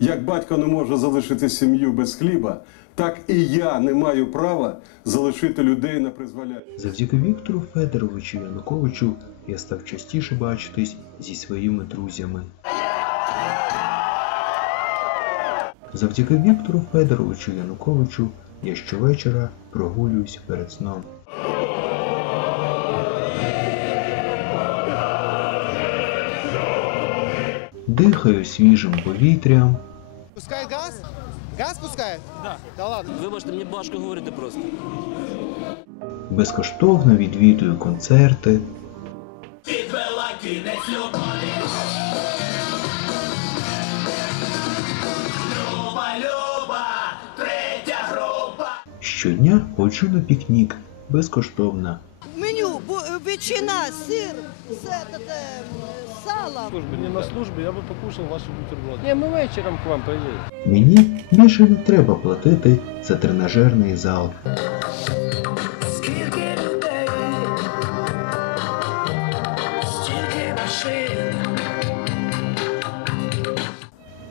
Як батько не може залишити сім'ю без хліба, так і я не маю права залишити людей на призволяще. Завдяки Віктору Федоровичу Януковичу я став частіше бачитись зі своїми друзями. Завдяки Віктору Федоровичу Януковичу я щовечора прогулююсь перед сном. Дихаю свіжим повітрям, Пускает газ? Газ пускает? Да. Да ладно. Вибачте, мені важко говорити просто. безкоштовно відвідую концерти, щодня ходжу на пікнік безкоштовно Меню бу- ветчина, сыр, с, этот, э, сало. службе, не на службе, я бы покушал ваши бутерброды. Не, мы вечером к вам приедем. Мені більше не треба платити за тренажерний зал.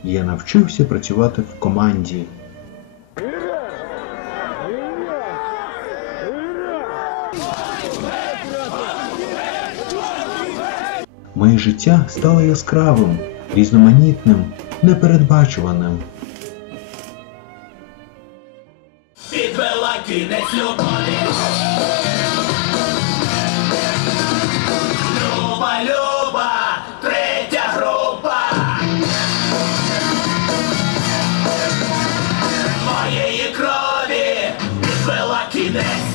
Я навчився працювати в команді. Моє життя стало яскравим, різноманітним, непередбачуваним. Підвела кінець любові. Люба, люба, третя група. Моєї крові підвела кінець.